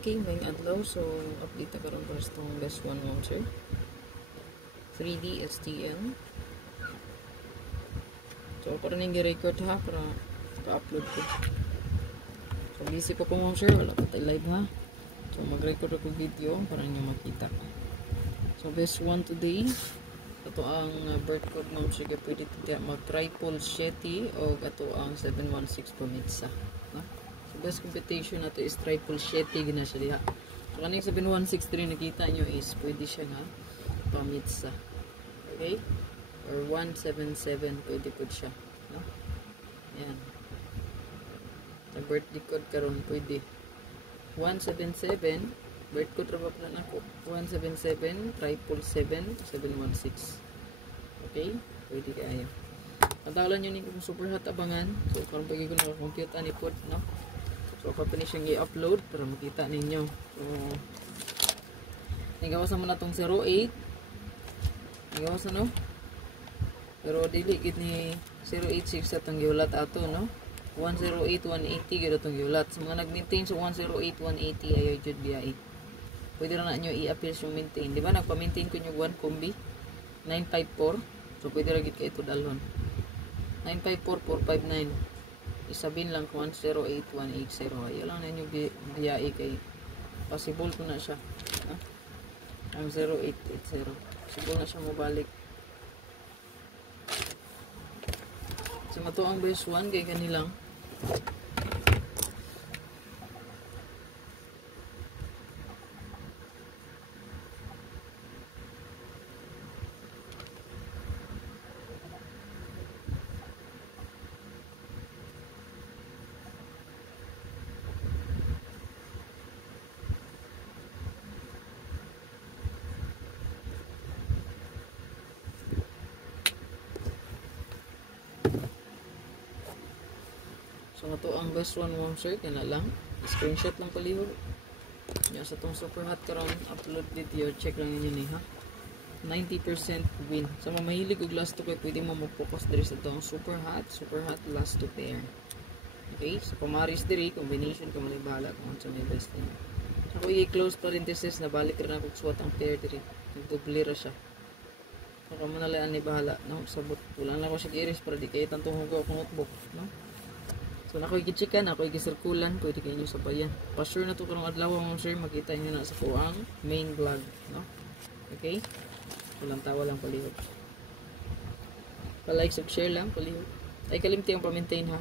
Okay, may adlaw. So, update na karon para sa itong best one mo, sir. 3D STL. So, ako rin yung record ha, para pa-upload ko. So, busy ko mo, sir. Wala pa tayo live ha. So, mag-record ako video para nyo makita. So, best one today. Ito ang birth code mo, sir. Pwede tayo mag-triple shetty o ito ang 716 pumitsa. No? So, best computation na ito is triple shetty. Gina siya diha. So, kaning 7163 nakita nyo is pwede siya nga pamitsa. Okay? Or 177 pwede po siya. No? Ayan. Sa birthday code karon pwede. 177 birth code raba pala nako. 177 triple 716. Okay? Pwede kayo. Patawalan nyo ni kung super hot abangan. So, karon pagi ko na compute ani pod, no? So, kapag siyang i-upload para makita ninyo. So, nagawasan mo na itong 08. Nagawasan, no? Pero, dili gid ni 086 atong giulat ato, no? 108, 180 gid atong giulat. Sa mga nag-maintain sa 108, 180, ayaw jud biyai. Pwede na nyo i-appeal yung maintain. Di ba? Nagpa-maintain ko yung 1 combi. 954. So, pwede rin kayo ito dalhon. 954, 459. Isabin lang 108, 180. Ayaw lang na nyo biyai kay possible ko na siya. Ha? Ang 0880. Possible na siya mabalik. So, mato ang base 1 kay kanilang. So, ito ang best one mo, sir. Kaya lang. Screenshot lang palihog. Yan, sa itong super hot karon upload video. Check lang yun ha. 90% win. Sa mga mahilig og last to kayo, pwede mo mag-focus diri sa itong super hot last to pair. Okay? So, pamaris diri, combination ka malay bahala kung ano sa may best din. Ako i-close parenthesis na balik rin ako suwat ang pair diri. Nagdubli ra siya. Saka mo nalaan ni bahala. No? Sabot. Tulang lang ko siya i-erase para di kayo tantong hugaw akong notebook. No? So, ako i-checkan, ako i-circulan, pwede kayo nyo sabayan. Pa-sure na ito karong adlaw mo, sir, makita nyo na sa kuang main vlog, no? Okay? Walang tawa lang palihog. Pa-like, sub-share lang palihog. Ay, kalimti ang pa-maintain, ha?